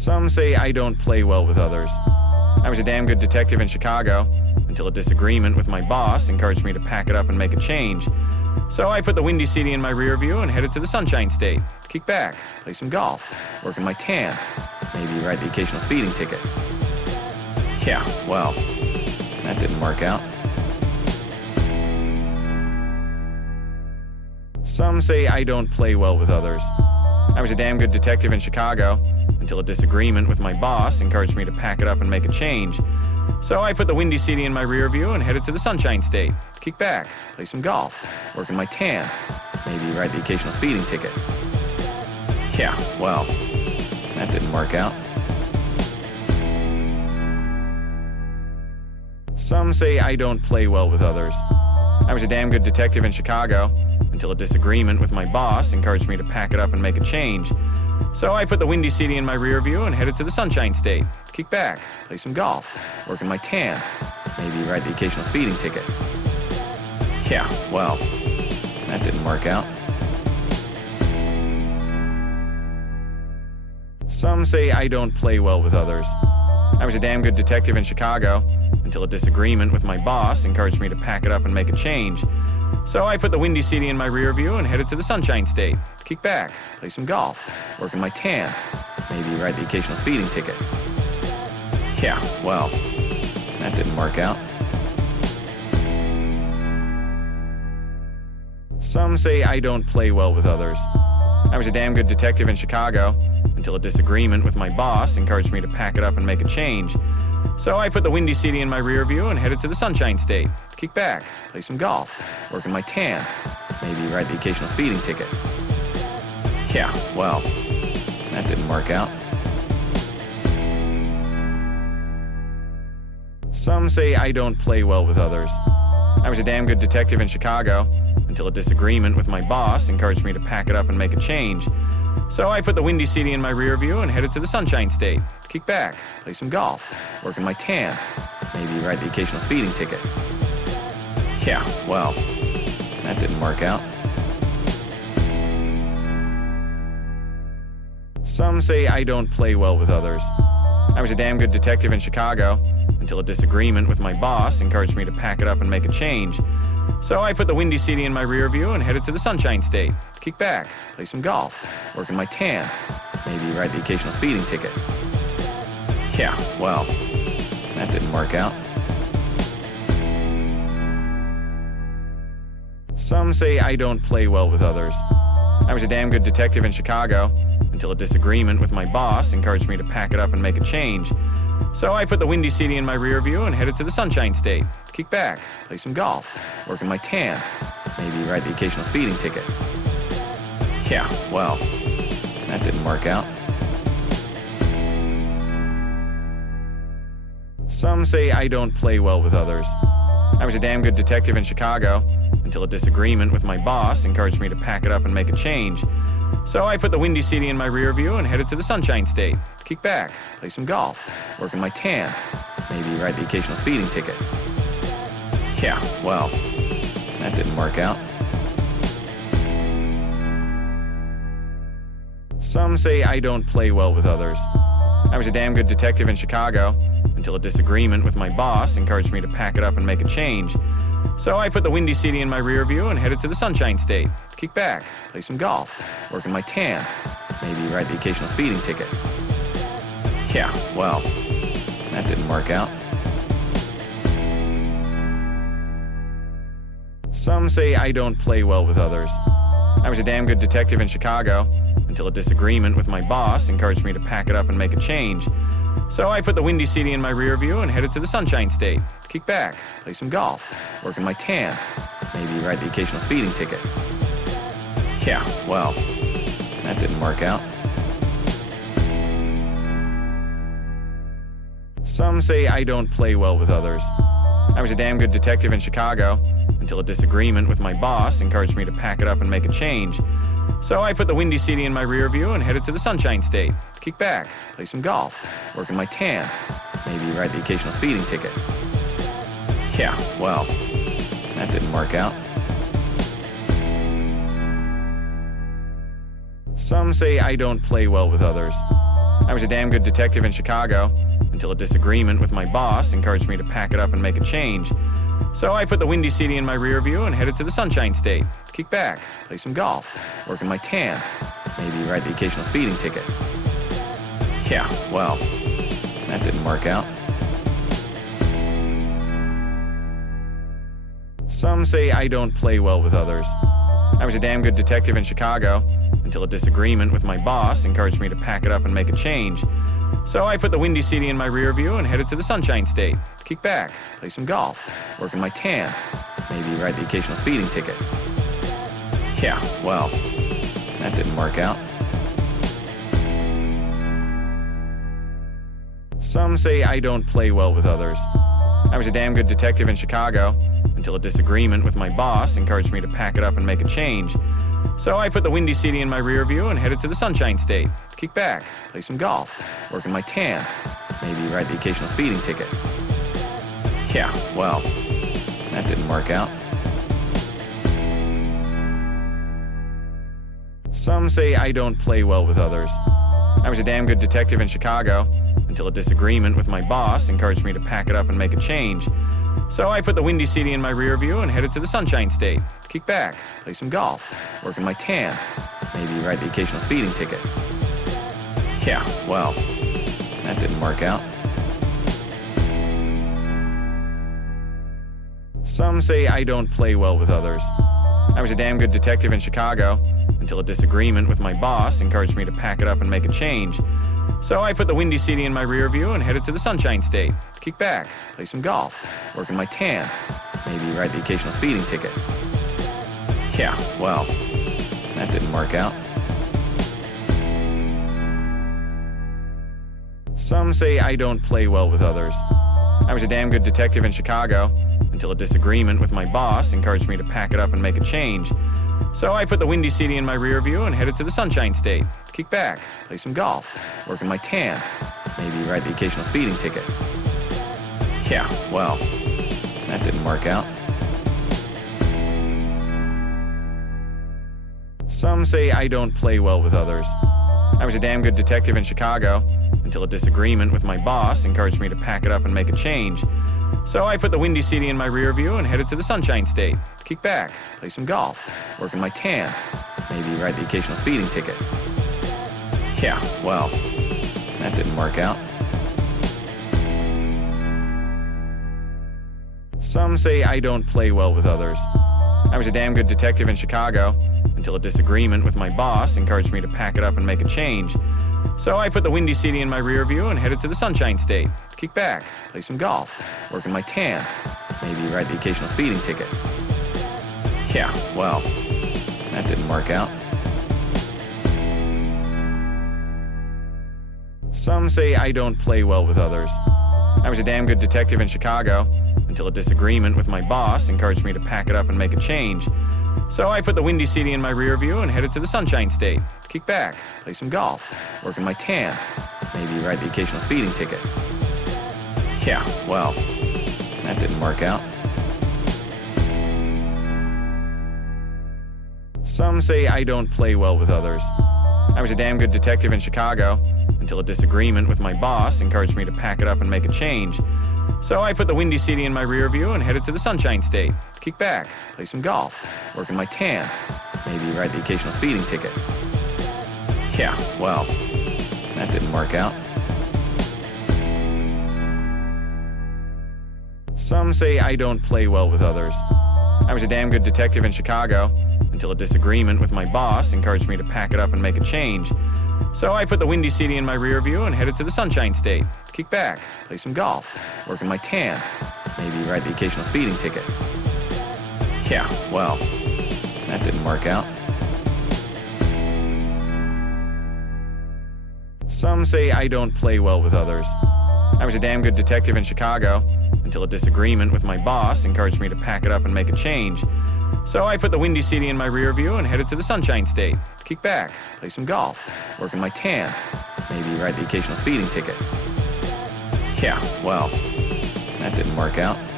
Some say I don't play well with others. I was a damn good detective in Chicago until a disagreement with my boss encouraged me to pack it up and make a change. So I put the Windy City in my rear view and headed to the Sunshine State. Kick back, play some golf, work in my tan, maybe write the occasional speeding ticket. Yeah, well, that didn't work out. Some say I don't play well with others. I was a damn good detective in Chicago until a disagreement with my boss encouraged me to pack it up and make a change. So I put the Windy City in my rear view and headed to the Sunshine State. Kick back, play some golf, work in my tan, maybe write the occasional speeding ticket. Yeah, well, that didn't work out. Some say I don't play well with others. I was a damn good detective in Chicago until a disagreement with my boss encouraged me to pack it up and make a change. So I put the Windy City in my rear view and headed to the Sunshine State. Kick back, play some golf, work in my tan, maybe write the occasional speeding ticket. Yeah, well, that didn't work out. Some say I don't play well with others. I was a damn good detective in Chicago until a disagreement with my boss encouraged me to pack it up and make a change. So I put the Windy City in my rear view and headed to the Sunshine State. Kick back, play some golf, work in my tan, maybe write the occasional speeding ticket. Yeah, well, that didn't work out. Some say I don't play well with others. I was a damn good detective in Chicago until a disagreement with my boss encouraged me to pack it up and make a change. So I put the Windy City in my rear view and headed to the Sunshine State. Kick back, play some golf, work in my tan, maybe write the occasional speeding ticket. Yeah, well, that didn't work out. Some say I don't play well with others. I was a damn good detective in Chicago until a disagreement with my boss encouraged me to pack it up and make a change. So I put the Windy City in my rear view and headed to the Sunshine State. Kick back, play some golf, work in my tan, maybe write the occasional speeding ticket. Yeah, well, that didn't work out. Some say I don't play well with others. I was a damn good detective in Chicago until a disagreement with my boss encouraged me to pack it up and make a change. So I put the Windy City in my rear view and headed to the Sunshine State. Kick back, play some golf, work in my tan, maybe write the occasional speeding ticket. Yeah, well, that didn't work out. Some say I don't play well with others. I was a damn good detective in Chicago until a disagreement with my boss encouraged me to pack it up and make a change. So I put the Windy City in my rear view and headed to the Sunshine State. Kick back, play some golf, work in my tan, maybe write the occasional speeding ticket. Yeah, well, that didn't work out. Some say I don't play well with others. I was a damn good detective in Chicago until a disagreement with my boss encouraged me to pack it up and make a change. So I put the Windy City in my rear view and headed to the Sunshine State. Kick back, play some golf, work in my tan, maybe write the occasional speeding ticket. Yeah, well, that didn't work out. Some say I don't play well with others. I was a damn good detective in Chicago until a disagreement with my boss encouraged me to pack it up and make a change. So I put the Windy City in my rear view and headed to the Sunshine State. Kick back, play some golf, work in my tan, maybe write the occasional speeding ticket. Yeah, well, that didn't work out. Some say I don't play well with others. I was a damn good detective in Chicago until a disagreement with my boss encouraged me to pack it up and make a change. So I put the Windy City in my rear view and headed to the Sunshine State. Kick back, play some golf, work in my tan, maybe write the occasional speeding ticket. Yeah, well, that didn't work out. Some say I don't play well with others. I was a damn good detective in Chicago until a disagreement with my boss encouraged me to pack it up and make a change. So I put the Windy City in my rear view and headed to the Sunshine State. Kick back, play some golf, work in my tan, maybe write the occasional speeding ticket. Yeah, well, that didn't work out. Some say I don't play well with others. I was a damn good detective in Chicago until a disagreement with my boss encouraged me to pack it up and make a change. So I put the Windy City in my rear view and headed to the Sunshine State. Kick back, play some golf, work on my tan, maybe write the occasional speeding ticket. Yeah, well, that didn't work out. Some say I don't play well with others. I was a damn good detective in Chicago until a disagreement with my boss encouraged me to pack it up and make a change. So I put the Windy City in my rear view and headed to the Sunshine State. Kick back, play some golf, work on my tan, maybe write the occasional speeding ticket. Yeah, well, that didn't work out. Some say I don't play well with others. I was a damn good detective in Chicago until a disagreement with my boss encouraged me to pack it up and make a change. So I put the Windy City in my rear view and headed to the Sunshine State. Kick back, play some golf, work on my tan, maybe write the occasional speeding ticket. Yeah, well, that didn't work out. Some say I don't play well with others. I was a damn good detective in Chicago until a disagreement with my boss encouraged me to pack it up and make a change. So I put the Windy City in my rear view and headed to the Sunshine State. Kick back, play some golf, work on my tan, maybe write the occasional speeding ticket. Yeah, well, that didn't work out. Some say I don't play well with others. I was a damn good detective in Chicago until a disagreement with my boss encouraged me to pack it up and make a change. So I put the Windy City in my rear view and headed to the Sunshine State. Kick back, play some golf, work on my tan, maybe write the occasional speeding ticket. Yeah, well, that didn't work out. Some say I don't play well with others. I was a damn good detective in Chicago until a disagreement with my boss encouraged me to pack it up and make a change. So I put the Windy City in my rear view and headed to the Sunshine State. Kick back, play some golf, work on my tan, maybe write the occasional speeding ticket. Yeah, well, that didn't work out. Some say I don't play well with others. I was a damn good detective in Chicago until a disagreement with my boss encouraged me to pack it up and make a change. So I put the Windy City in my rear view and headed to the Sunshine State. Kick back, play some golf, work on my tan, maybe write the occasional speeding ticket. Yeah, well, that didn't work out. Some say I don't play well with others. I was a damn good detective in Chicago until a disagreement with my boss encouraged me to pack it up and make a change. So I put the Windy City in my rear view and headed to the Sunshine State. Kick back, play some golf, work on my tan, maybe write the occasional speeding ticket. Yeah, well, that didn't work out. Some say I don't play well with others. I was a damn good detective in Chicago until a disagreement with my boss encouraged me to pack it up and make a change. So I put the Windy City in my rear view and headed to the Sunshine State. Kick back, play some golf, work on my tan, maybe write the occasional speeding ticket. Yeah, well, that didn't work out. Some say I don't play well with others. I was a damn good detective in Chicago until a disagreement with my boss encouraged me to pack it up and make a change. So I put the Windy City in my rear view and headed to the Sunshine State. Kick back, play some golf, work on my tan, maybe write the occasional speeding ticket. Yeah, well, that didn't work out. Some say I don't play well with others. I was a damn good detective in Chicago until a disagreement with my boss encouraged me to pack it up and make a change. So I put the Windy City in my rear view and headed to the Sunshine State. Kick back, play some golf, work on my tan, maybe write the occasional speeding ticket. Yeah, well, that didn't work out. Some say I don't play well with others. I was a damn good detective in Chicago until a disagreement with my boss encouraged me to pack it up and make a change. So I put the Windy City in my rear view and headed to the Sunshine State. Kick back, play some golf, work on my tan, maybe write the occasional speeding ticket. Yeah, well, that didn't work out.